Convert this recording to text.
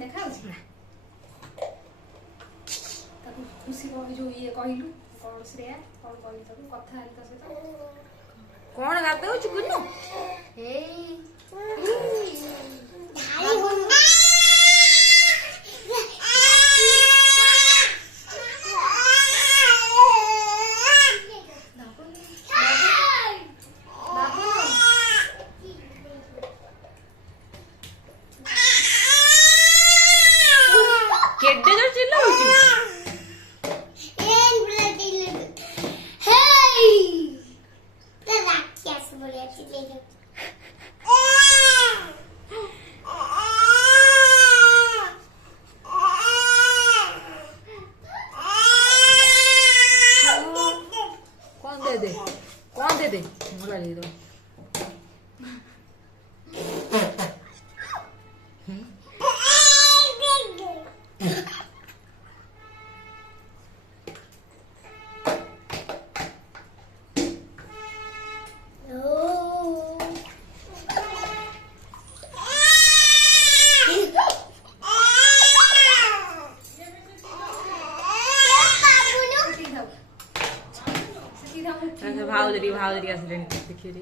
ଦେଖାଯାଉଛି ତାକୁ ଖୁସି କହି ଯୋଉ ଇଏ କହିଲୁ କଣ ଶ୍ରେୟା କଣ କହିଲୁ ତାକୁ କଥା ହେଲି ତା ସହିତ କଣ ଗାତ ହଉଛି ଗୁନୁ କେଡେ ଜୋର ଚିଲ୍ଲାଉଛୁ कौन दे दे मोला ले दो भाव दरी आसले देखिए